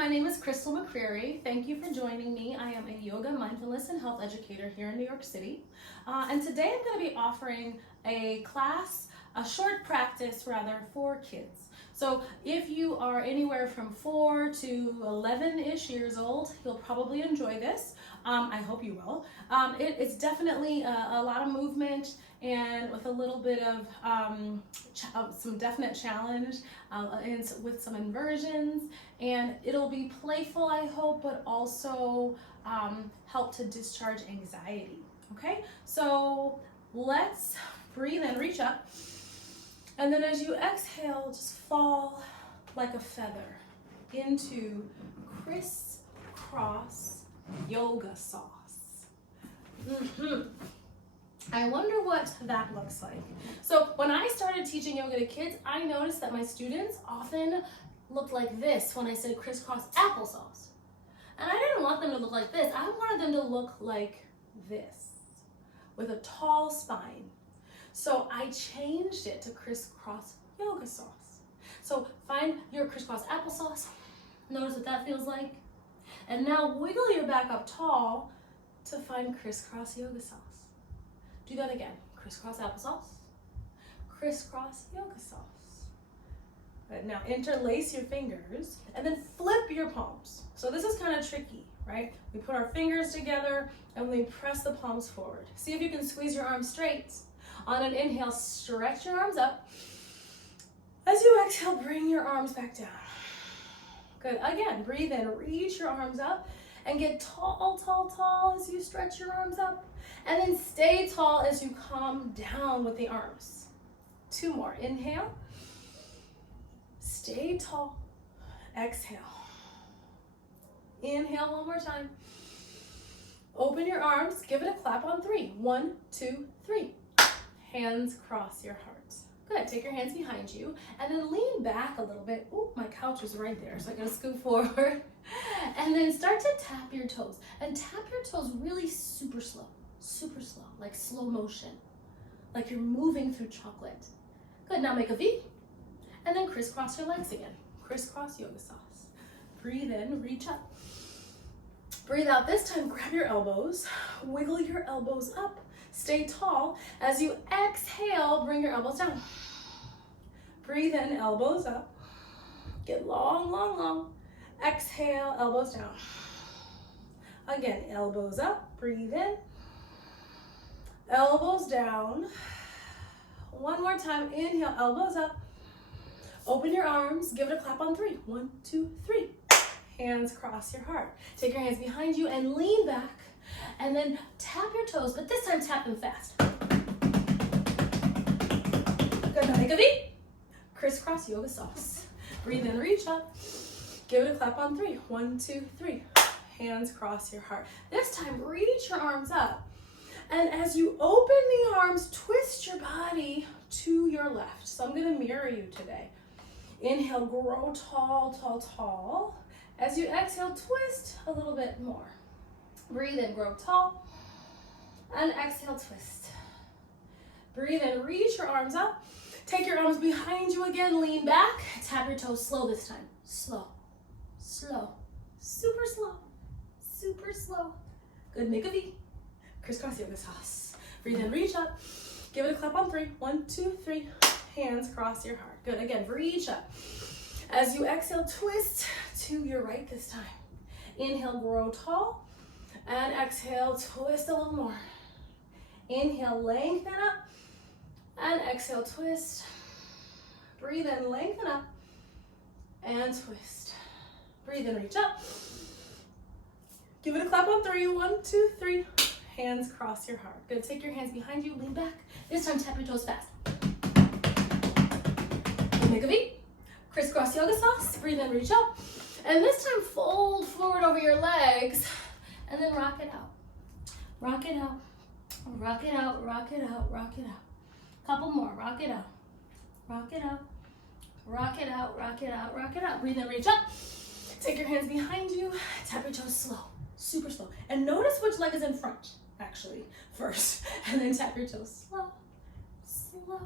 my name is Crystal McCreary. Thank you for joining me. I am a yoga, mindfulness, and health educator here in New York City. And today I'm going to be offering a class, a short practice rather, for kids. So if you are anywhere from 4 to 11-ish years old, you'll probably enjoy this. I hope you will. It's definitely a lot of movement and with a little bit of some definite challenge and with some inversions, and it'll be playful, I hope, but also help to discharge anxiety. Okay, so let's breathe in, reach up, and then as you exhale, just fall like a feather into crisscross yoga sauce. I wonder what that looks like. So when I started teaching yoga to kids, I noticed that my students often looked like this when I said crisscross applesauce. And I didn't want them to look like this. I wanted them to look like this, with a tall spine. So I changed it to crisscross yoga sauce. So find your crisscross applesauce. Notice what that feels like. And now wiggle your back up tall to find crisscross yoga sauce. Do that again. Crisscross applesauce, crisscross yoga sauce. Right, now interlace your fingers and then flip your palms. So this is kind of tricky, right? We put our fingers together and we press the palms forward. See if you can squeeze your arms straight. On an inhale, stretch your arms up. As you exhale, bring your arms back down. Good. Again, breathe in, reach your arms up and get tall, tall, tall as you stretch your arms up. And then stay tall as you calm down with the arms. 2 more. Inhale. Stay tall. Exhale. Inhale 1 more time. Open your arms. Give it a clap on 3. 1, 2, 3. Hands cross your heart. Good. Take your hands behind you and then lean back a little bit. Ooh, my couch is right there, so I'm going to scoot forward. And then start to tap your toes. And tap your toes really super slow, like slow motion, like you're moving through chocolate. Good. Now make a V and then crisscross your legs again. Crisscross yoga sauce. Breathe in, reach up. Breathe out. This time, grab your elbows, wiggle your elbows up. Stay tall. As you exhale, bring your elbows down. Breathe in, elbows up. Get long, long, long. Exhale, elbows down. Again, elbows up. Breathe in. Elbows down. 1 more time. Inhale, elbows up. Open your arms. Give it a clap on 3. 1, 2, 3. Hands cross your heart. Take your hands behind you and lean back. And then tap your toes, but this time tap them fast. Good. Now make a V. Crisscross yoga sauce. Breathe in, reach up. Give it a clap on 3. 1, 2, 3. Hands cross your heart. This time, reach your arms up. And as you open the arms, twist your body to your left. So I'm going to mirror you today. Inhale, grow tall, tall, tall. As you exhale, twist a little bit more. Breathe in, grow tall, and exhale, twist. Breathe in, reach your arms up. Take your arms behind you again, lean back. Tap your toes slow this time. Slow, slow, super slow, super slow. Good, make a V. Crisscross yoga sauce. Breathe in, reach up. Give it a clap on 3. 1, 2, 3. Hands cross your heart. Good, again, reach up. As you exhale, twist to your right this time. Inhale, grow tall. And exhale, twist a little more. Inhale, lengthen up. And exhale, twist. Breathe in, lengthen up. And twist. Breathe in, reach up. Give it a clap on 3. 1, 2, 3. Hands cross your heart. Good. Take your hands behind you, lean back. This time, tap your toes fast. Make a V. Crisscross yoga sauce. Breathe in, reach up. And this time, fold forward over your legs. And then rock it out. Rock it out. Rock it out, rock it out, rock it out. Couple more. Rock it out. Rock it out. Rock it out, rock it out, rock it out. Breathe in, reach up. Take your hands behind you. Tap your toes slow, super slow. And notice which leg is in front, actually, first. And then tap your toes slow, slow,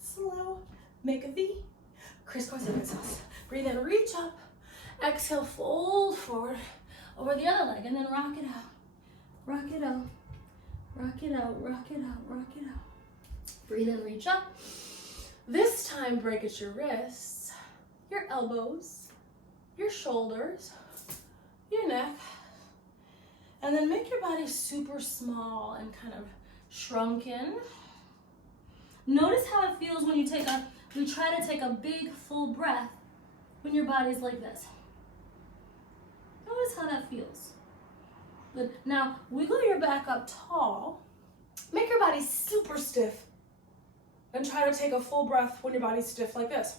slow. Make a V. Crisscross yoga sauce. Breathe in, reach up. Exhale, fold forward over the other leg, and then rock it out. Rock it out. Rock it out, rock it out, rock it out. Breathe in, reach up. This time, break at your wrists, your elbows, your shoulders, your neck. And then make your body super small and kind of shrunken. Notice how it feels when you try to take a big full breath when your body's like this. Notice how that feels. Good. Now, wiggle your back up tall. Make your body super stiff. And try to take a full breath when your body's stiff like this.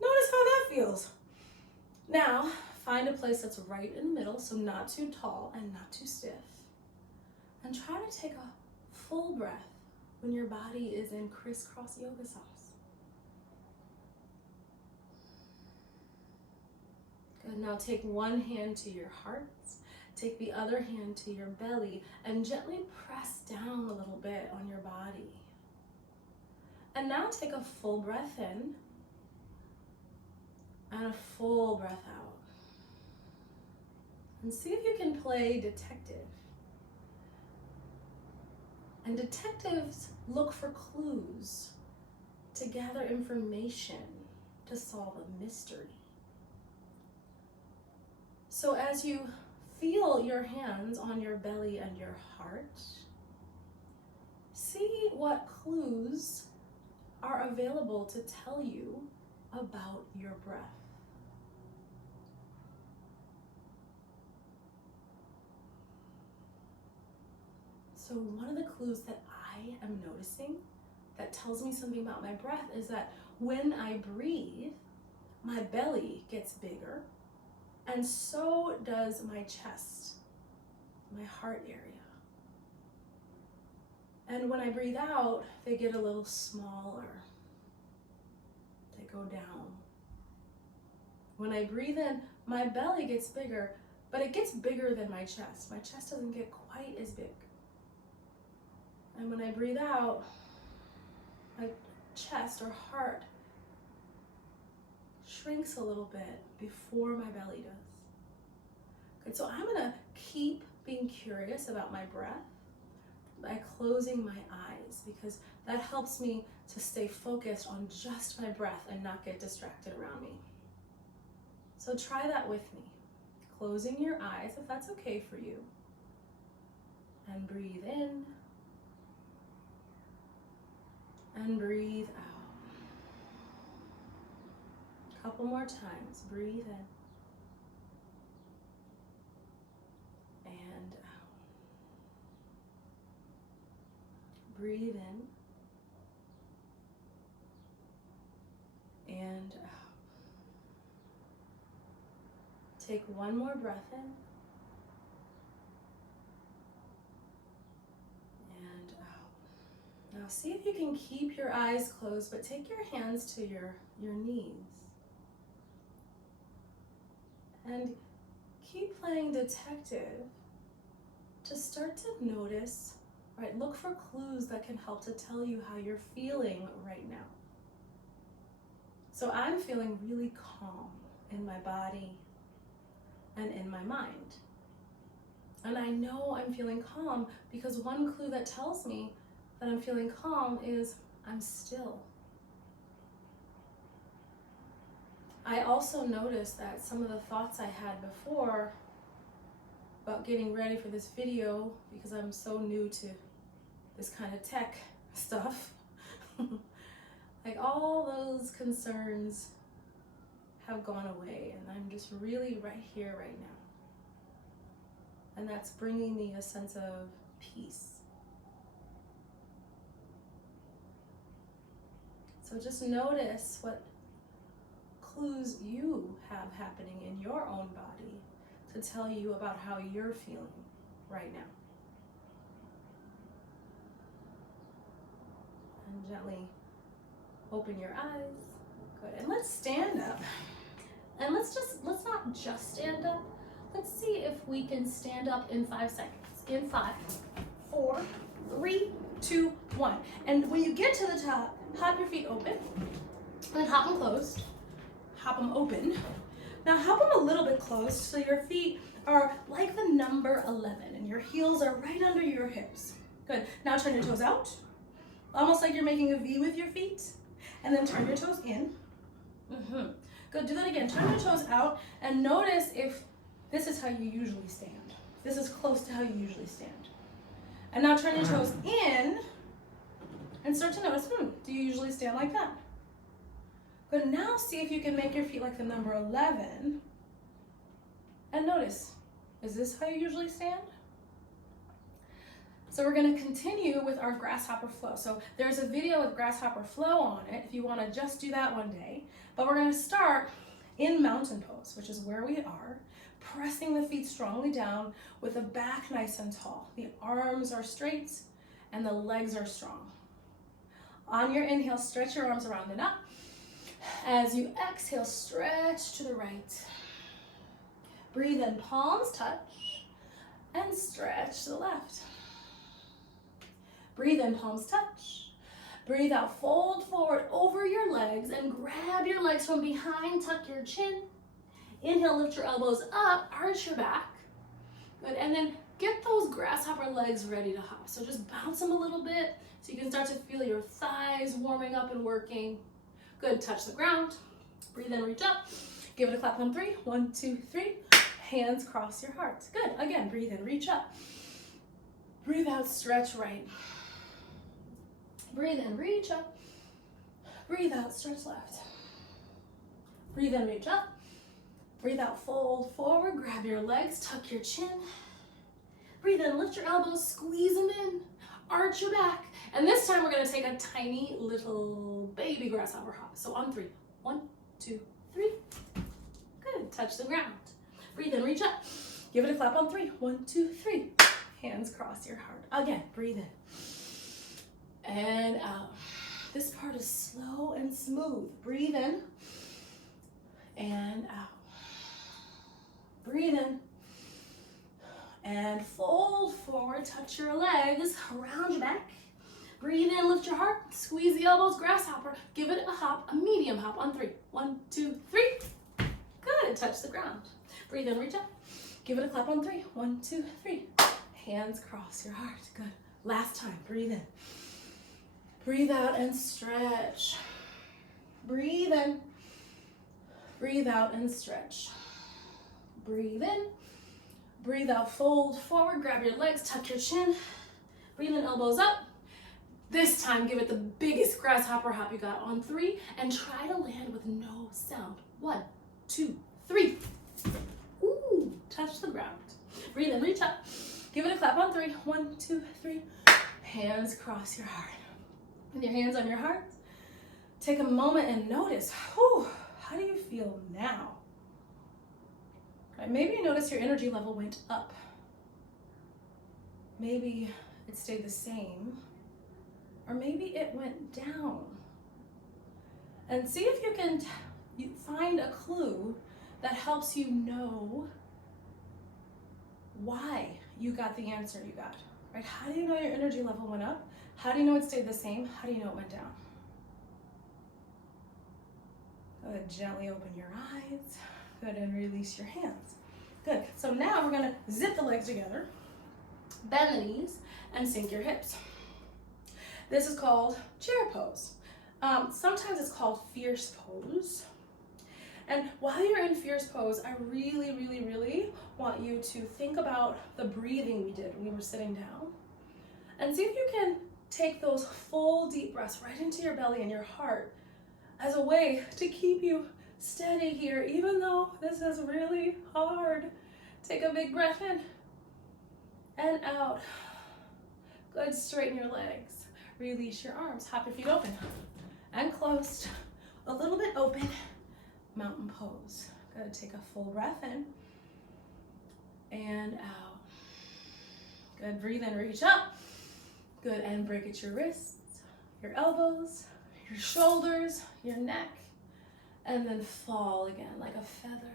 Notice how that feels. Now, find a place that's right in the middle, so not too tall and not too stiff. And try to take a full breath when your body is in crisscross yoga sauce. Good. Now take one hand to your heart, take the other hand to your belly, and gently press down a little bit on your body. And now take a full breath in and a full breath out. And see if you can play detective. And detectives look for clues to gather information to solve a mystery. So as you feel your hands on your belly and your heart, see what clues are available to tell you about your breath. So one of the clues that I am noticing that tells me something about my breath is that when I breathe, my belly gets bigger, and so does my chest, my heart area. And when I breathe out, they get a little smaller. They go down. When I breathe in, my belly gets bigger, but it gets bigger than my chest. My chest doesn't get quite as big. And when I breathe out, my chest or heart shrinks a little bit before my belly does. Good, so I'm gonna keep being curious about my breath by closing my eyes, because that helps me to stay focused on just my breath and not get distracted around me. So try that with me. Closing your eyes, if that's okay for you. And breathe in. And breathe out. A couple more times. Breathe in. And out. Breathe in. And out. Take one more breath in. And out. Now see if you can keep your eyes closed, but take your hands to your knees. And keep playing detective to start to notice, right? Look for clues that can help to tell you how you're feeling right now. So I'm feeling really calm in my body and in my mind. And I know I'm feeling calm because one clue that tells me that I'm feeling calm is I'm still. I also noticed that some of the thoughts I had before about getting ready for this video, because I'm so new to this kind of tech stuff, like all those concerns have gone away, and I'm just really right here, right now. And that's bringing me a sense of peace. So just notice what clues you have happening in your own body to tell you about how you're feeling right now. And gently open your eyes. Good. And let's stand up. And let's not just stand up. Let's see if we can stand up in 5 seconds. In 5, 4, 3, 2, 1. And when you get to the top, hop your feet open. And then hop them closed, hop them open. Now hop them a little bit closed so your feet are like the number 11 and your heels are right under your hips. Good. Now turn your toes out, almost like you're making a V with your feet. And then turn your toes in. Good, do that again. Turn your toes out and notice if this is how you usually stand. This is close to how you usually stand. And now turn your toes in and start to notice, do you usually stand like that? Good, now see if you can make your feet like the number 11. And notice, is this how you usually stand? So we're gonna continue with our grasshopper flow. So there's a video with grasshopper flow on it if you wanna just do that one day. But we're gonna start in mountain pose, which is where we are, pressing the feet strongly down with the back nice and tall. The arms are straight and the legs are strong. On your inhale, stretch your arms around the neck. As you exhale, stretch to the right. Breathe in, palms touch, and stretch to the left. Breathe in, palms touch. Breathe out, fold forward over your legs and grab your legs from behind, tuck your chin. Inhale, lift your elbows up, arch your back. Good, and then get those grasshopper legs ready to hop. So just bounce them a little bit so you can start to feel your thighs warming up and working. Good, touch the ground. Breathe in, reach up. Give it a clap on 3. 1, 2, 3. Hands cross your heart. Good, again, breathe in, reach up. Breathe out, stretch right. Breathe in, reach up. Breathe out, stretch left. Breathe in, reach up. Breathe out, fold forward, grab your legs, tuck your chin. Breathe in, lift your elbows, squeeze them in, arch your back. And this time we're gonna take a tiny little baby grasshopper hop. So on 3. 1, 2, 3. Good, touch the ground. Breathe in, reach up. Give it a clap on 3. 1, 2, 3. Hands cross your heart. Again, breathe in. And out. This part is slow and smooth. Breathe in and out. Breathe in and fold forward, touch your legs around your back. Breathe in, lift your heart, squeeze the elbows, grasshopper. Give it a hop, a medium hop on 3. 1, 2, 3. Good, touch the ground. Breathe in, reach up. Give it a clap on 3. 1, 2, 3. Hands cross your heart. Good. Last time, breathe in. Breathe out and stretch. Breathe in. Breathe out and stretch. Breathe in. Breathe out, fold forward, grab your legs, tuck your chin. Breathe in, elbows up. This time, give it the biggest grasshopper hop you got on 3 and try to land with no sound. 1, 2, 3. Ooh, touch the ground. Breathe in, reach up. Give it a clap on 3. 1, 2, 3. Hands cross your heart. With your hands on your heart, take a moment and notice, how do you feel now? Right, maybe you notice your energy level went up. Maybe it stayed the same, or maybe it went down. And see if you can find a clue that helps you know why you got the answer you got. Right? How do you know your energy level went up? How do you know it stayed the same? How do you know it went down? Go ahead, gently open your eyes. Go ahead and release your hands. Good. So now we're gonna zip the legs together, bend the knees, and sink your hips. This is called chair pose. Sometimes it's called fierce pose. And while you're in fierce pose, I really, really, really want you to think about the breathing we did when we were sitting down. And see if you can take those full deep breaths right into your belly and your heart as a way to keep you steady here, even though this is really hard. Take a big breath in and out. Good, straighten your legs. Release your arms. Hop your feet open and closed. A little bit open. Mountain pose. Good, take a full breath in and out. Good, breathe in, reach up. Good, and break at your wrists, your elbows, your shoulders, your neck, and then fall again like a feather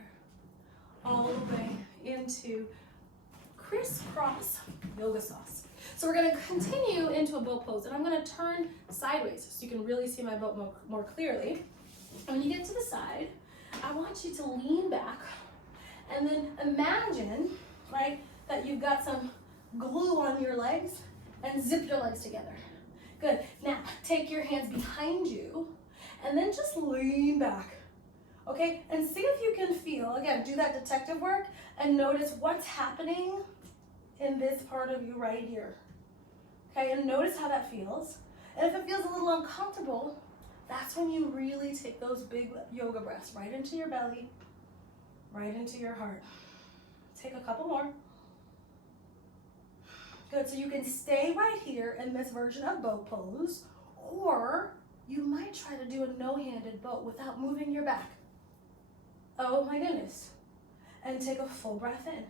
all the way into crisscross yoga sauce. So we're gonna continue into a boat pose, and I'm gonna turn sideways so you can really see my boat more clearly. And when you get to the side, I want you to lean back and then imagine, right, that you've got some glue on your legs and zip your legs together. Good. Now, take your hands behind you and then just lean back. Okay, and see if you can feel, again, do that detective work and notice what's happening in this part of you right here. Okay, and notice how that feels. And if it feels a little uncomfortable, that's when you really take those big yoga breaths right into your belly, right into your heart. Take a couple more. Good, so you can stay right here in this version of boat pose, or you might try to do a no-handed boat without moving your back. Oh my goodness. And take a full breath in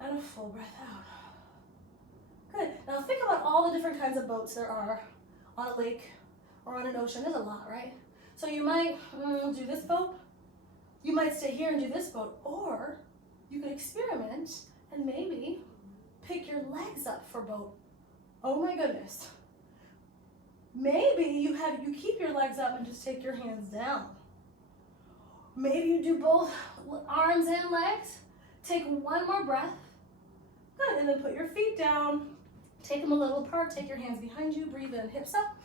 and a full breath out. Good. Now think about all the different kinds of boats there are on a lake or on an ocean. There's a lot, right? So you might do this boat. You might stay here and do this boat, or you could experiment and maybe pick your legs up for boat. Oh my goodness. Maybe you keep your legs up and just take your hands down. Maybe you do both arms and legs. Take one more breath. Good, and then put your feet down. Take them a little apart. Take your hands behind you. Breathe in, hips up.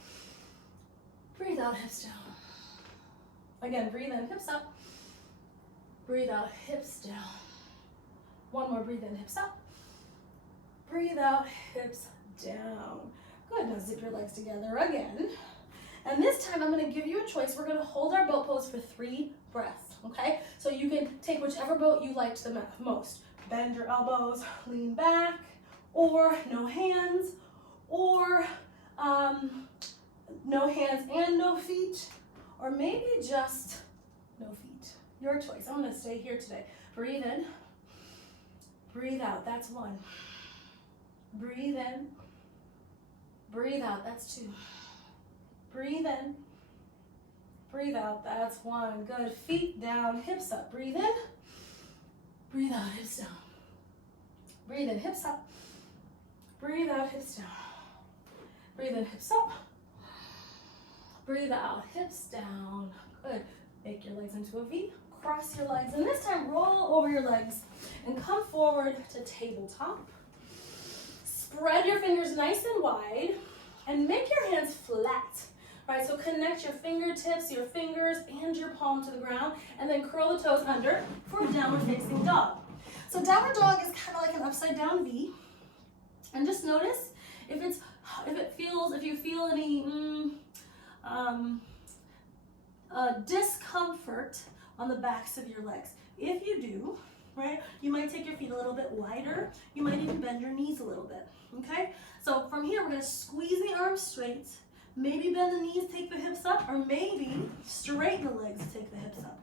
Breathe out, hips down. Again, breathe in, hips up. Breathe out, hips down. One more, breathe in, hips up. Breathe out, hips down. Good, now zip your legs together again. And this time I'm gonna give you a choice. We're gonna hold our boat pose for 3 breaths, okay? So you can take whichever boat you liked the most. Bend your elbows, lean back, or no hands, or no hands and no feet, or maybe just no feet. Your choice. I'm gonna stay here today. Breathe in, breathe out, that's 1. Breathe in, breathe out, that's 2. Breathe in, breathe out, that's 1. Good, feet down, hips up. Breathe in, breathe out, hips down. Breathe in, hips up. Breathe out, hips down. Breathe in, hips up. Breathe out, hips down. Good, make your legs into a V. Cross your legs, and this time roll over your legs and come forward to tabletop. Spread your fingers nice and wide and make your hands flat. Right, so connect your fingertips, your fingers, and your palm to the ground, and then curl the toes under for downward facing dog. So downward dog is kind of like an upside down V. And just notice if you feel any discomfort on the backs of your legs. If you do, right, you might take your feet a little bit wider. You might even bend your knees a little bit, okay? So from here, we're gonna squeeze the arms straight, maybe bend the knees, take the hips up, or maybe straighten the legs, take the hips up.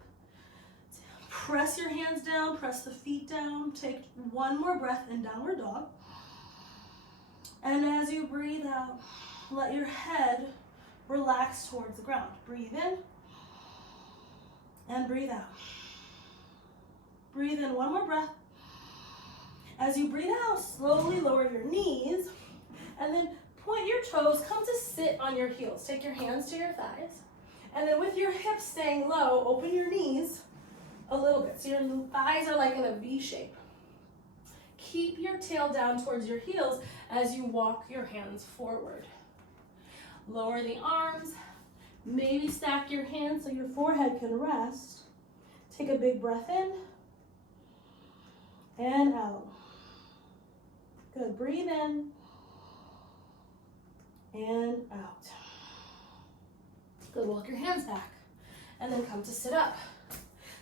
Press your hands down, press the feet down, take one more breath in downward dog. And as you breathe out, let your head relax towards the ground. Breathe in and breathe out. Breathe in, one more breath. As you breathe out, slowly lower your knees and then point your toes, come to sit on your heels. Take your hands to your thighs. And then with your hips staying low, open your knees a little bit. So your thighs are like in a V shape. Keep your tail down towards your heels as you walk your hands forward. Lower the arms. Maybe stack your hands so your forehead can rest. Take a big breath in and out. Good, breathe in and out. Good, walk your hands back and then come to sit up.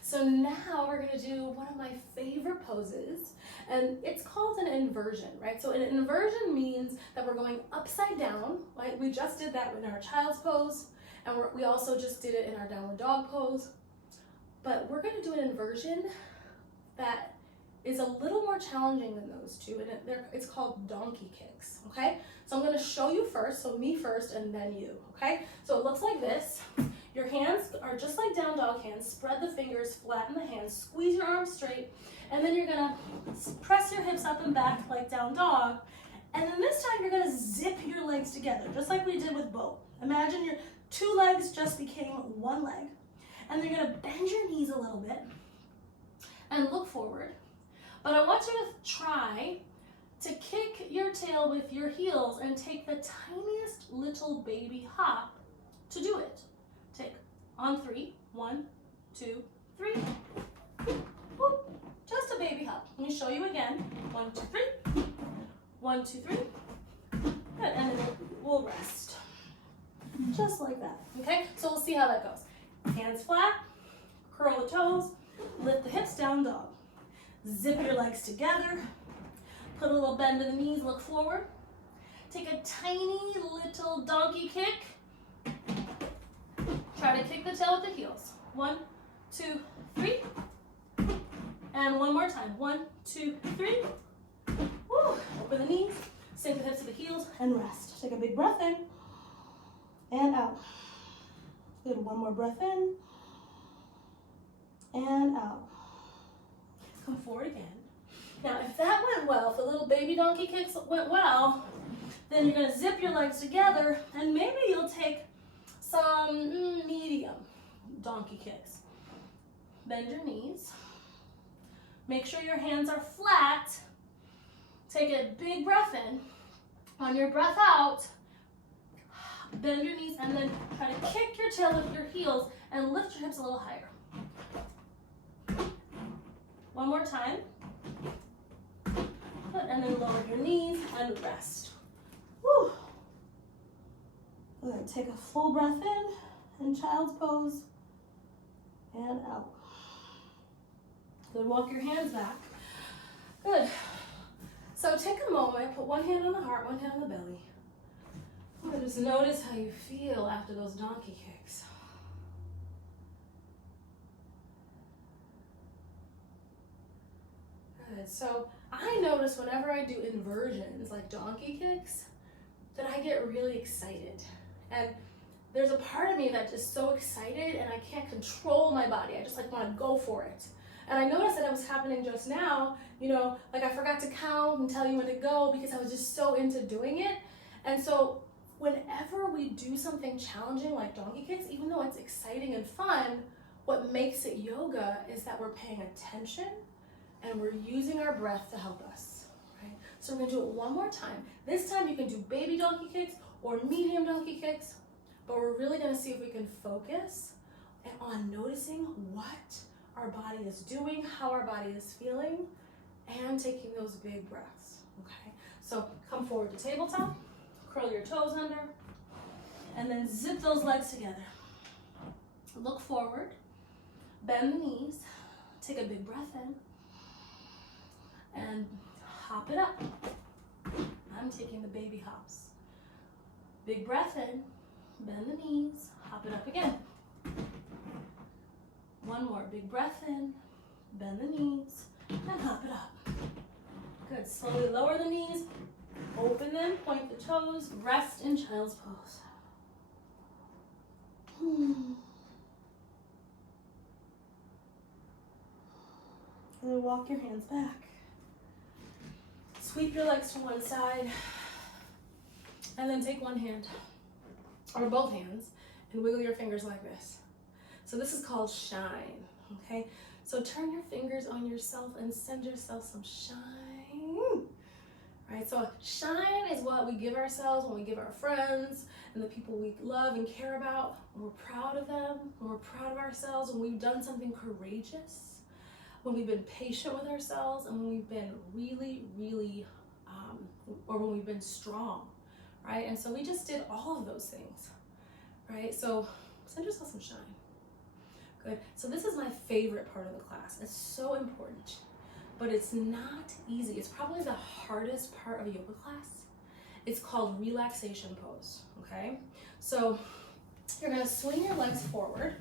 So now we're gonna do one of my favorite poses, and it's called an inversion, right? So an inversion means that we're going upside down, right? We just did that in our child's pose, and we also just did it in our downward dog pose. But we're gonna do an inversion that is a little more challenging than those two, and it's called donkey kicks, okay? So I'm gonna show you first, so me first and then you, okay? So it looks like this. Your hands are just like down dog hands. Spread the fingers, flatten the hands, squeeze your arms straight, and then you're gonna press your hips up and back like down dog. And then this time you're gonna zip your legs together, just like we did with boat. Imagine 2 legs just became 1 leg. And you're gonna bend your knees a little bit and look forward. But I want you to try to kick your tail with your heels and take the tiniest little baby hop to do it. Take on 3, 1, 2, 3. Whoop. Just a baby hop. Let me show you again. 1, 2, 3. 1, 2, 3. Good, and then we'll rest. Just like that, okay? So we'll see how that goes. Hands flat, curl the toes, lift the hips, down dog. Zip your legs together, put a little bend in the knees, look forward. Take a tiny little donkey kick. Try to kick the tail with the heels. 1, 2, 3. And one more time. 1, 2, 3. Woo. Open the knees, sink the hips to the heels, and rest. Take a big breath in and out. Good, one more breath in and out. Come forward again. Now, if that went well, if the little baby donkey kicks went well, then you're gonna zip your legs together and maybe you'll take some medium donkey kicks. Bend your knees. Make sure your hands are flat. Take a big breath in. On your breath out, bend your knees and then try to kick your tail with your heels and lift your hips a little higher. One more time. Good, and then lower your knees and rest. Woo. Good, take a full breath in child's pose and out. Good, walk your hands back. Good. So take a moment, put one hand on the heart, one hand on the belly. Just notice how you feel after those donkey kicks. Good. So I notice whenever I do inversions, like donkey kicks, that I get really excited. And there's a part of me that's just so excited and I can't control my body. I just like want to go for it. And I noticed that it was happening just now, you know, like I forgot to count and tell you when to go because I was just so into doing it. And so whenever we do something challenging like donkey kicks, even though it's exciting and fun, what makes it yoga is that we're paying attention and we're using our breath to help us, right? So we're gonna do it one more time. This time you can do baby donkey kicks or medium donkey kicks, but we're really gonna see if we can focus on noticing what our body is doing, how our body is feeling, and taking those big breaths, okay? So come forward to tabletop, curl your toes under, and then zip those legs together. Look forward, bend the knees, take a big breath in, and hop it up. I'm taking the baby hops. Big breath in, bend the knees, hop it up again. One more, big breath in, bend the knees, and hop it up. Good, slowly lower the knees, open them, point the toes, rest in child's pose. And then walk your hands back. Sweep your legs to one side, and then take one hand, or both hands, and wiggle your fingers like this. So this is called shine, okay? So turn your fingers on yourself and send yourself some shine, right? So shine is what we give ourselves when we give our friends and the people we love and care about, when we're proud of them, when we're proud of ourselves, when we've done something courageous, when we've been patient with ourselves, and when we've been really, or when we've been strong, right? And so we just did all of those things, right? So send yourself some shine. Good. So this is my favorite part of the class. It's so important, but it's not easy. It's probably the hardest part of a yoga class. It's called relaxation pose, okay? So you're gonna swing your legs forward,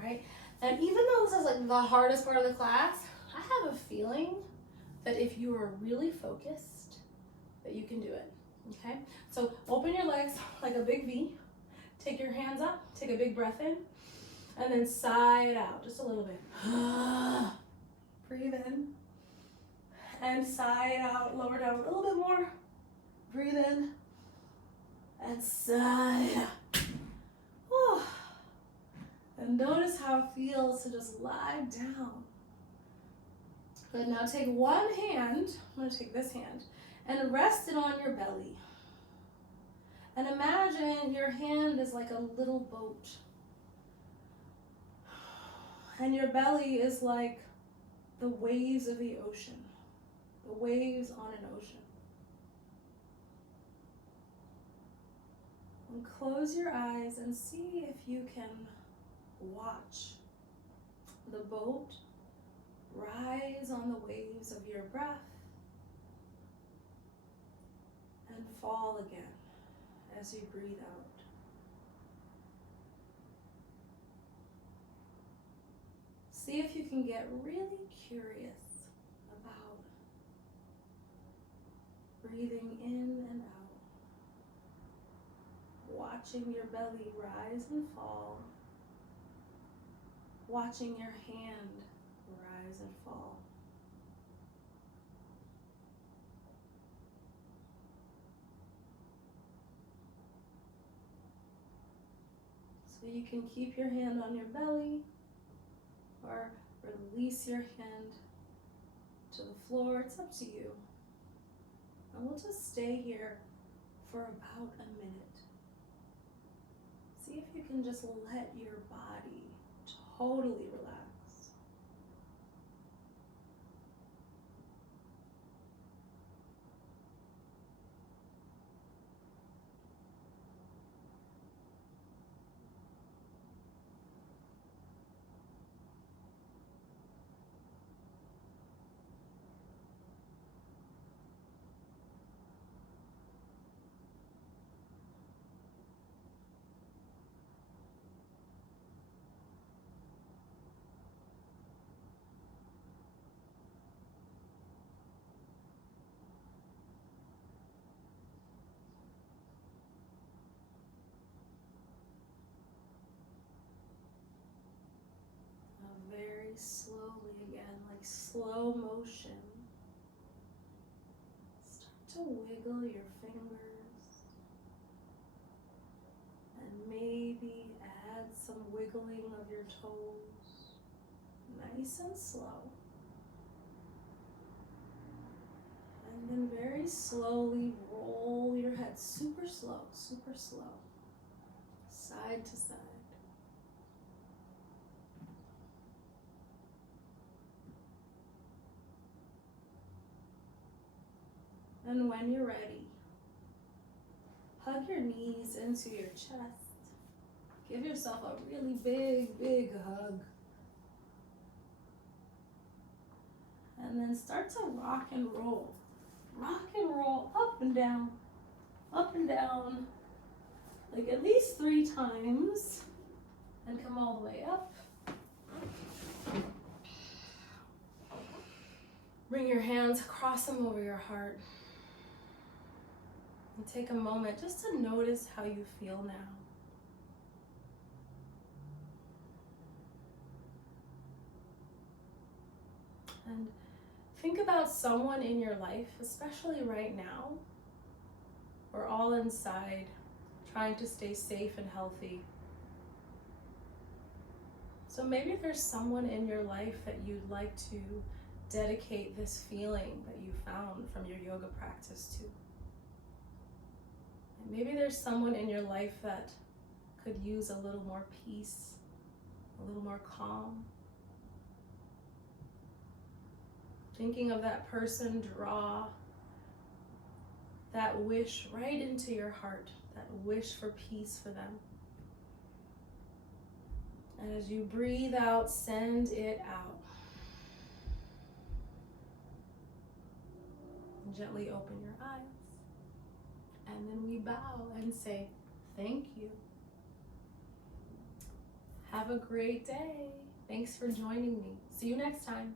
right? And even though this is like the hardest part of the class, I have a feeling that if you are really focused, that you can do it, okay? So open your legs like a big V. Take your hands up, take a big breath in, and then sigh it out just a little bit. Breathe in, and sigh it out, lower down a little bit more. Breathe in, and sigh out. And notice how it feels to just lie down. Good, now take one hand, I'm gonna take this hand, and rest it on your belly. And imagine your hand is like a little boat. And your belly is like the waves of the ocean, the waves on an ocean. And close your eyes and see if you can watch the boat rise on the waves of your breath and fall again as you breathe out. See if you can get really curious about breathing in and out, watching your belly rise and fall, watching your hand rise and fall. So you can keep your hand on your belly or release your hand to the floor. It's up to you. And we'll just stay here for about a minute. See if you can just let your body totally relax. Very slowly again, like slow motion. Start to wiggle your fingers and maybe add some wiggling of your toes. Nice and slow. And then very slowly roll your head, super slow, side to side. And when you're ready, hug your knees into your chest. Give yourself a really big hug. And then start to rock and roll. Rock and roll up and down, like at least 3 times. And come all the way up. Bring your hands, cross them over your heart. And take a moment just to notice how you feel now. And think about someone in your life, especially right now. We're all inside, trying to stay safe and healthy. So maybe there's someone in your life that you'd like to dedicate this feeling that you found from your yoga practice to. And maybe there's someone in your life that could use a little more peace, a little more calm. Thinking of that person, draw that wish right into your heart, that wish for peace for them. And as you breathe out, send it out. And gently open your eyes. And then we bow and say, thank you. Have a great day. Thanks for joining me. See you next time.